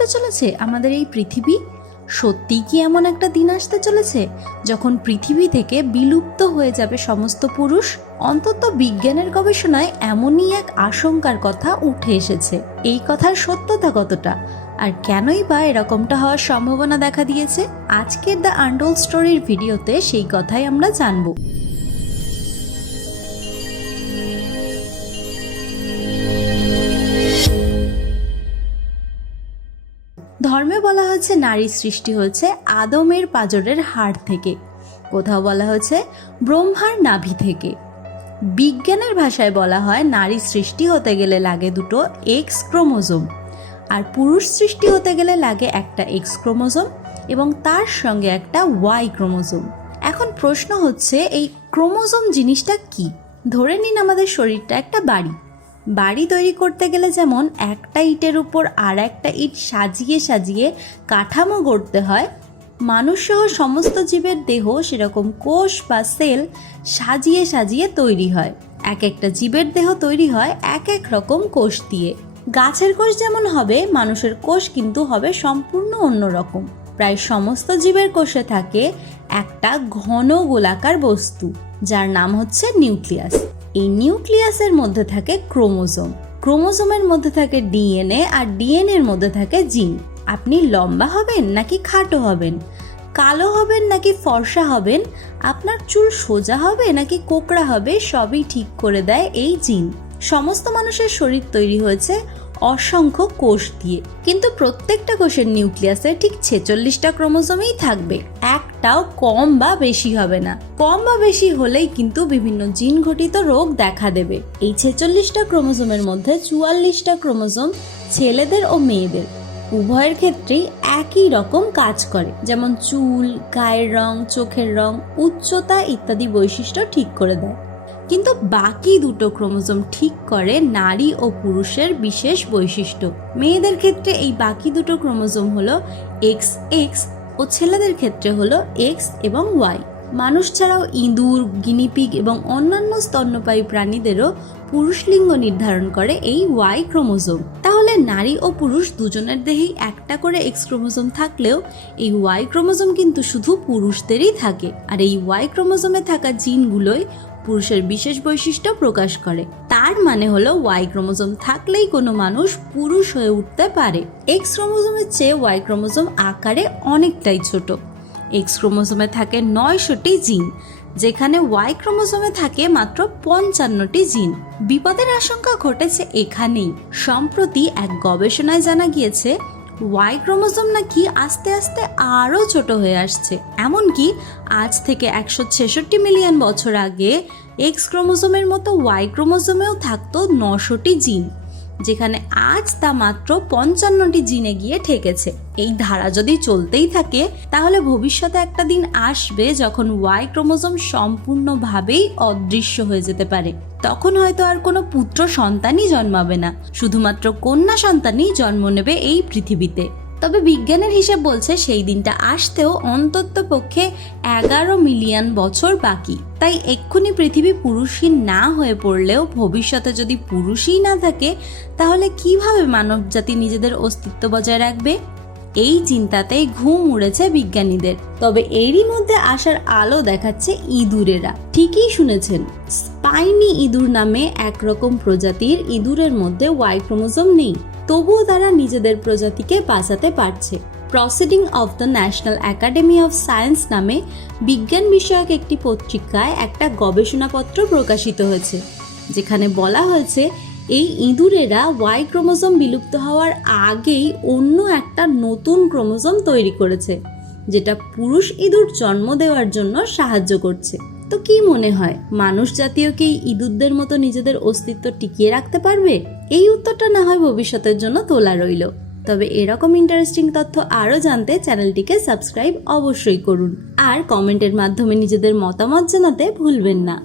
করতে চলেছে আমাদের এই পৃথিবী? সত্যিই কি এমন একটা দিন আসতে চলেছে যখন পৃথিবী থেকে বিলুপ্ত হয়ে যাবে সমস্ত পুরুষ? অন্তত বিজ্ঞানের গবেষণায় এমনই এক আশঙ্কার কথা উঠে এসেছে। এই কথার সত্যতা কতটা, আর কেনই বা এরকমটা হওয়ার সম্ভাবনা দেখা দিয়েছে, আজকের দ্য আনটোল্ড স্টোরির ভিডিওতে সেই কথাই আমরা জানবো। ধর্মে বলা হয়েছে নারীর সৃষ্টি হয়েছে আদমের পাঁজরের হাড় থেকে, কোথাও বলা হয়েছে ব্রহ্মার নাভি থেকে। বিজ্ঞানের ভাষায় বলা হয় নারীর সৃষ্টি হতে গেলে লাগে দুটো এক্স ক্রোমোজোম, আর পুরুষ সৃষ্টি হতে গেলে লাগে একটা এক্স ক্রোমোজোম এবং তার সঙ্গে একটা ওয়াই ক্রোমোজোম। এখন প্রশ্ন হচ্ছে, এই ক্রোমোজোম জিনিসটা কি? ধরে নিন আমাদের শরীরটা একটা বাড়ি তৈরি করতে গেলে যেমন একটা ইটের উপর আর একটা ইট সাজিয়ে সাজিয়ে কাঠামো গড়তে হয়, মানুষসহ সমস্ত জীবের দেহ সেরকম কোষ বা সেল সাজিয়ে সাজিয়ে তৈরি হয়। এক একটা জীবের দেহ তৈরি হয় এক এক রকম কোষ দিয়ে। গাছের কোষ যেমন হবে, মানুষের কোষ কিন্তু হবে সম্পূর্ণ অন্যরকম। প্রায় সমস্ত জীবের কোষে থাকে একটা ঘন গোলাকার বস্তু, যার নাম হচ্ছে নিউক্লিয়াস। এই নিউক্লিয়াসের মধ্যে থাকে ক্রোমোজোম, ক্রোমোজোমের মধ্যে থাকে ডিএনএ, আর ডিএনএর মধ্যে থাকে জিন। আপনি লম্বা হবেন নাকি খাটো হবেন, কালো হবেন নাকি ফর্সা হবেন, আপনার চুল সোজা হবে নাকি কোকড়া হবে, সবই ঠিক করে দেয় এই জিন। সমস্ত মানুষের শরীর তৈরি হয়েছে অসংখ্য কোষ দিয়ে, কিন্তু প্রত্যেকটা কোষের নিউক্লিয়াসে ঠিক 46টা ক্রোমোজোমই থাকবে, একটাও কম বা বেশি হবে না। কম বা বেশি হলেই কিন্তু বিভিন্ন জিন ঘটিত রোগ দেখা দেবে। এই 46টা ক্রোমোজোমের মধ্যে 44টা ক্রোমোজোম ছেলেদের ও মেয়েদের উভয়ের ক্ষেত্রেই একই রকম কাজ করে, যেমন চুল, গায়ের রং, চোখের রং, উচ্চতা ইত্যাদি বৈশিষ্ট্য ঠিক করে দেয়। কিন্তু বাকি দুটো ক্রোমোজোম ঠিক করে নারী ও পুরুষের বিশেষ বৈশিষ্ট্য। মেয়েদের ক্ষেত্রে এই বাকি দুটো ক্রোমোজোম হলো এক্স এক্স ও ছেলেদের ক্ষেত্রে হলো এক্স এবং ওয়াই। মানুষ ছাড়াও ইঁদুর, গিনিপিগ এবং অন্যান্য স্তন্যপায়ী প্রাণীদেরও পুরুষ লিঙ্গ নির্ধারণ করে এই ওয়াই ক্রোমোজোম। তাহলে নারী ও পুরুষ দুজনের দেহেই একটা করে এক্স ক্রোমোজোম থাকলেও এই ওয়াই ক্রোমোজোম কিন্তু শুধু পুরুষদেরই থাকে, আর এই ওয়াই ক্রোমোজোমে থাকা জিনগুলোই পুরুষের বিশেষ বৈশিষ্ট্য প্রকাশ করে। তার মানে হলো ওয়াই ক্রোমোজোম থাকলেই কোনো মানুষ পুরুষ হয়ে উঠতে পারে। এক্স ক্রোমোজোমের চেয়ে ওয়াই ক্রোমোজোম আকারে অনেকটাই ছোট। এক্স ক্রোমোজোমে থাকে 900টি জিন, যেখানে ওয়াই ক্রোমোজোমে থাকে মাত্র 55টি জিন। বিপদের আশঙ্কা ঘটেছে এখানেই। সম্প্রতি এক গবেষণায় জানা গিয়েছে ওয়াই ক্রোমোজোম নাকি আস্তে আস্তে আরও ছোট হয়ে আসছে। এমনকি আজ থেকে 166 মিলিয়ন বছর আগে এক্স ক্রোমোজোমের মতো ওয়াই ক্রোমোজোমেও থাকতো 900টি জিন, যেখানে আজ তা মাত্র 55টি জিনে গিয়ে ঠেকেছে। এই ধারা যদি চলতেই থাকে তাহলে ভবিষ্যতে একটা দিন আসবে যখন ওয়াই ক্রোমোজোম সম্পূর্ণভাবেই অদৃশ্য হয়ে যেতে পারে। তখন হয়তো আর কোনো পুত্র সন্তানই জন্মাবে না, শুধুমাত্র কন্যা সন্তানই জন্ম নেবে এই পৃথিবীতে। তবে বিজ্ঞানের হিসাব বলছে সেই দিনটা আসতেও অন্তত পক্ষে 11 মিলিয়ন বছর বাকি। তাই এক্ষুনি পৃথিবী পুরুষহীন না হয়ে পড়লেও ভবিষ্যতে যদি পুরুষই না থাকে, তাহলে কিভাবে মানবজাতি নিজেদের অস্তিত্ব বজায় রাখবে? এই চিন্তাতেই ঘুম উড়েছে বিজ্ঞানীদের। তবে এরই মধ্যে আসার আলো দেখাচ্ছে ইঁদুরেরা। ঠিকই শুনেছেন, স্পাইনি ইঁদুর নামে একরকম প্রজাতির ইঁদুরের মধ্যে ওয়াই ক্রোমোজোম নেই, তবুও তারা নিজেদের প্রজাতিকে বাঁচাতে পারছে। Proceeding of the national academy of science নামে বিজ্ঞান বিষয়ক একটি পত্রিকায় একটা গবেষণাপত্র প্রকাশিত হয়েছে, যেখানে বলা হয়েছে এই ইঁদুরেরা ওয়াই ক্রোমোজোম বিলুপ্ত হওয়ার আগেই অন্য একটা নতুন ক্রোমোজোম তৈরি করেছে, যেটা পুরুষ ইঁদুর জন্ম দেওয়ার জন্য সাহায্য করছে। তো কি মনে হয়, মানুষ জাতীয় কি ইঁদুরদের মতো নিজেদের অস্তিত্ব টিকিয়ে রাখতে পারবে? এই উত্তরটা না হয় ভবিষ্যতের জন্য তোলা রইল। তবে এরকম ইন্টারেস্টিং তথ্য আরও জানতে চ্যানেলটিকে সাবস্ক্রাইব অবশ্যই করুন, আর কমেন্টের মাধ্যমে নিজেদের মতামত জানাতে ভুলবেন না।